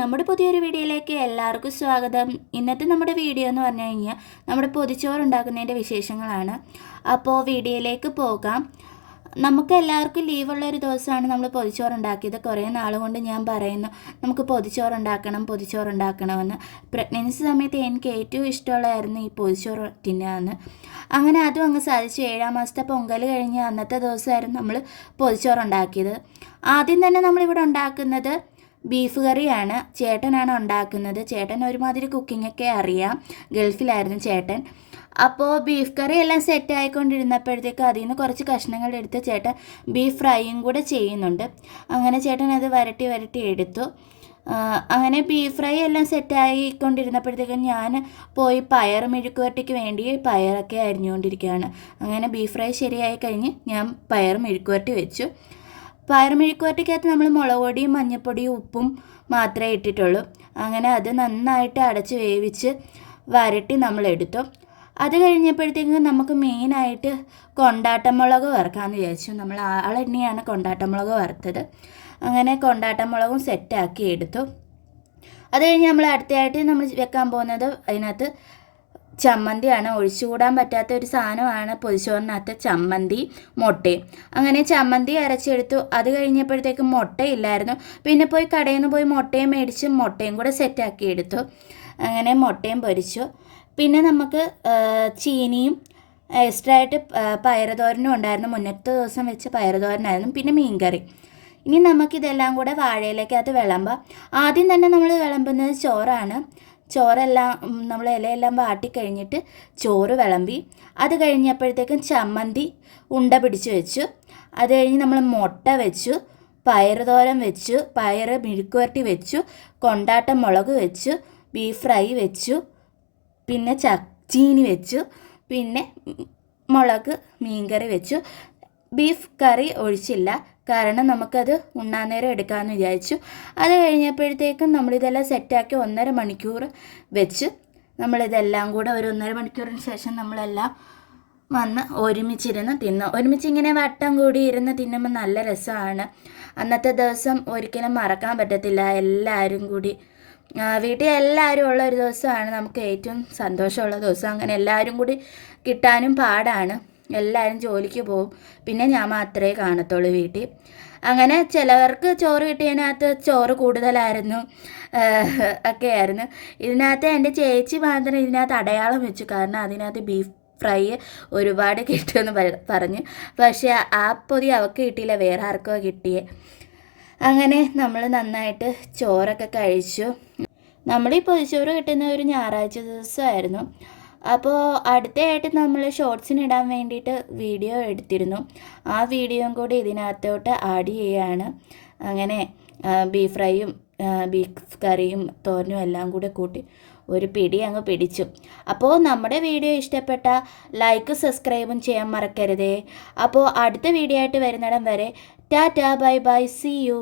നമ്മുടെ പുതിയൊരു വീഡിയോയിലേക്ക് എല്ലാവർക്കും സ്വാഗതം. ഇന്നത്തെ നമ്മുടെ വീഡിയോ എന്ന് പറഞ്ഞു കഴിഞ്ഞാൽ നമ്മുടെ പൊതിച്ചോറ് ഉണ്ടാക്കുന്നതിൻ്റെ വിശേഷങ്ങളാണ്. അപ്പോൾ വീഡിയോയിലേക്ക് പോകാം. നമുക്ക് എല്ലാവർക്കും ലീവുള്ളൊരു ദിവസമാണ് നമ്മൾ പൊതിച്ചോറ് ഉണ്ടാക്കിയത്. കുറേ നാൾ കൊണ്ട് ഞാൻ പറയുന്നു നമുക്ക് പൊതിച്ചോറുണ്ടാക്കണമെന്ന്. പ്രഗ്നൻസി സമയത്ത് എനിക്ക് ഏറ്റവും ഇഷ്ടമുള്ളതായിരുന്നു ഈ പൊതിച്ചോറ് തിന്നാന്ന്. അങ്ങനെ അതും അങ്ങ് സാധിച്ചു. 7-ാം മാസത്തെ പൊങ്കൽ കഴിഞ്ഞ് അന്നത്തെ ദിവസമായിരുന്നു നമ്മൾ പൊതിച്ചോറുണ്ടാക്കിയത്. ആദ്യം തന്നെ നമ്മളിവിടെ ഉണ്ടാക്കുന്നത് ബീഫ് കറിയാണ്. ചേട്ടനാണ് ഉണ്ടാക്കുന്നത്. ചേട്ടൻ ഒരുമാതിരി കുക്കിങ്ങൊക്കെ അറിയാം. ഗൾഫിലായിരുന്നു ചേട്ടൻ. അപ്പോൾ ബീഫ് കറി എല്ലാം സെറ്റ് ആയിക്കൊണ്ടിരുന്നപ്പോഴത്തേക്ക് അതിൽ നിന്ന് കുറച്ച് കഷ്ണങ്ങൾ എടുത്ത് ചേട്ടൻ ബീഫ് ഫ്രൈയും കൂടെ ചെയ്യുന്നുണ്ട്. അങ്ങനെ ചേട്ടൻ അത് വരട്ടി എടുത്തു. അങ്ങനെ ബീഫ് ഫ്രൈ എല്ലാം സെറ്റായിക്കൊണ്ടിരുന്നപ്പോഴത്തേക്കും ഞാൻ പോയി പയർ മെഴുക്കുവരട്ടിക്ക് വേണ്ടി പയറൊക്കെ അരിഞ്ഞുകൊണ്ടിരിക്കുകയാണ്. അങ്ങനെ ബീഫ് ഫ്രൈ ശരിയായി കഴിഞ്ഞ് ഞാൻ പയർ മെഴുക്കുവരട്ടി വെച്ചു. പയർ മെഴുക്കുവരട്ടിക്കകത്ത് നമ്മൾ മുളക് പൊടിയും മഞ്ഞൾപ്പൊടിയും ഉപ്പും മാത്രമേ ഇട്ടിട്ടുള്ളൂ. അങ്ങനെ അത് നന്നായിട്ട് അടച്ച് വേവിച്ച് വരട്ടി നമ്മളെടുത്തു. അത് കഴിഞ്ഞപ്പോഴത്തേക്കും നമുക്ക് മെയിനായിട്ട് കൊണ്ടാട്ടമുളക് വറുക്കാമെന്ന് വിചാരിച്ചു. നമ്മൾ ആളെണ്ണയാണ് കൊണ്ടാട്ടമുളക് വറുത്തത്. അങ്ങനെ കൊണ്ടാട്ടമുളകും സെറ്റാക്കി എടുത്തു. അത് കഴിഞ്ഞ് നമ്മൾ അടുത്തതായിട്ട് നമ്മൾ വെക്കാൻ പോകുന്നത് അതിനകത്ത് ചമ്മന്തിയാണ്. ഒഴിച്ചുകൂടാൻ പറ്റാത്ത ഒരു സാധനമാണ് പൊതിച്ചോറിനകത്ത് ചമ്മന്തി, മുട്ടയും. അങ്ങനെ ചമ്മന്തി അരച്ചെടുത്തു. അത് കഴിഞ്ഞപ്പോഴത്തേക്കും മുട്ടയില്ലായിരുന്നു. പിന്നെ പോയി കടയിൽ നിന്ന് പോയി മുട്ടയും മേടിച്ച് മുട്ടയും കൂടെ സെറ്റാക്കി എടുത്തു. അങ്ങനെ മുട്ടയും പൊരിച്ചു. പിന്നെ നമുക്ക് ചീനിയും എക്സ്ട്രാ ആയിട്ട് പയറുതോരനും ഉണ്ടായിരുന്നു. മുന്നത്തെ ദിവസം വെച്ച് പയറുതോരനായിരുന്നു. പിന്നെ മീൻകറി. ഇനി നമുക്കിതെല്ലാം കൂടെ വാഴയിലേക്കകത്ത് വിളമ്പാം. ആദ്യം തന്നെ നമ്മൾ വിളമ്പുന്നത് ചോറാണ്. ചോറെല്ലാം നമ്മൾ ഇലയെല്ലാം വാട്ടിക്കഴിഞ്ഞിട്ട് ചോറ് വിളമ്പി. അത് കഴിഞ്ഞപ്പോഴത്തേക്കും ചമ്മന്തി ഉണ്ട പിടിച്ച് വെച്ചു. അത് കഴിഞ്ഞ് നമ്മൾ മുട്ട വെച്ചു, പയറുതോരൻ വെച്ചു, പയറ് മെഴുക്കുവരട്ടി വെച്ചു, കൊണ്ടാട്ടം മുളക് വെച്ചു, ബീഫ് ഫ്രൈ വെച്ചു, പിന്നെ ചീനി വെച്ചു, പിന്നെ മുളക് മീൻകറി വെച്ചു. ബീഫ് കറി ഒഴിച്ചില്ല, കാരണം നമുക്കത് ഉണ്ണാൻ നേരം എടുക്കാമെന്ന് വിചാരിച്ചു. അത് കഴിഞ്ഞപ്പോഴത്തേക്കും നമ്മളിതെല്ലാം സെറ്റാക്കി 1.5 മണിക്കൂർ വെച്ച് നമ്മളിതെല്ലാം കൂടെ ഒരു 1.5 മണിക്കൂറിന് ശേഷം നമ്മളെല്ലാം വന്ന് ഒരുമിച്ചിരുന്ന് തിന്നു. ഒരുമിച്ചിങ്ങനെ വട്ടം കൂടി ഇരുന്ന് തിന്നുമ്പോൾ നല്ല രസമാണ്. അന്നത്തെ ദിവസം ഒരിക്കലും മറക്കാൻ പറ്റത്തില്ല. എല്ലാവരും കൂടി വീട്ടിൽ എല്ലാവരും ഉള്ള ഒരു ദിവസമാണ് നമുക്ക് ഏറ്റവും സന്തോഷമുള്ള ദിവസം. അങ്ങനെ എല്ലാവരും കൂടി കിട്ടാനും പാടാണ്. എല്ലാവരും ജോലിക്ക് പോകും. പിന്നെ ഞാൻ മാത്രമേ കാണത്തുള്ളൂ വീട്ടിൽ. അങ്ങനെ ചിലവർക്ക് ചോറ് കിട്ടിയതിനകത്ത് ചോറ് കൂടുതലായിരുന്നു ഒക്കെയായിരുന്നു. ഇതിനകത്ത് എൻ്റെ ചേച്ചി മാത്രം ഇതിനകത്ത് അടയാളം വെച്ചു. കാരണം അതിനകത്ത് ബീഫ് ഫ്രൈ ഒരുപാട് കിട്ടുമെന്ന് പറഞ്ഞു. പക്ഷേ ആ പൊതി അവൾക്ക് കിട്ടിയില്ല, വേറെ ആർക്കോ കിട്ടിയേ. അങ്ങനെ നമ്മൾ നന്നായിട്ട് ചോറൊക്കെ കഴിച്ചു. നമ്മൾ ഈ പൊതിച്ചോറ് കിട്ടുന്ന ഒരു ഞായറാഴ്ച ദിവസമായിരുന്നു. അപ്പോൾ അടുത്തയായിട്ട് നമ്മൾ ഷോർട്സിനിടാൻ വേണ്ടിയിട്ട് വീഡിയോ എടുത്തിരുന്നു. ആ വീഡിയോയും കൂടി ഇതിനകത്തോട്ട് ആഡ് ചെയ്യുകയാണ്. അങ്ങനെ ബീഫ് ഫ്രൈയും ബീഫ് കറിയും തോരനും എല്ലാം കൂടെ കൂട്ടി ഒരു പിടി അങ്ങ് പിടിച്ചു. അപ്പോൾ നമ്മുടെ വീഡിയോ ഇഷ്ടപ്പെട്ട ലൈക്ക് സബ്സ്ക്രൈബും ചെയ്യാൻ മറക്കരുതേ. അപ്പോൾ അടുത്ത വീഡിയോ ആയിട്ട് വരുന്നിടം വരെ tata bye bye, see U.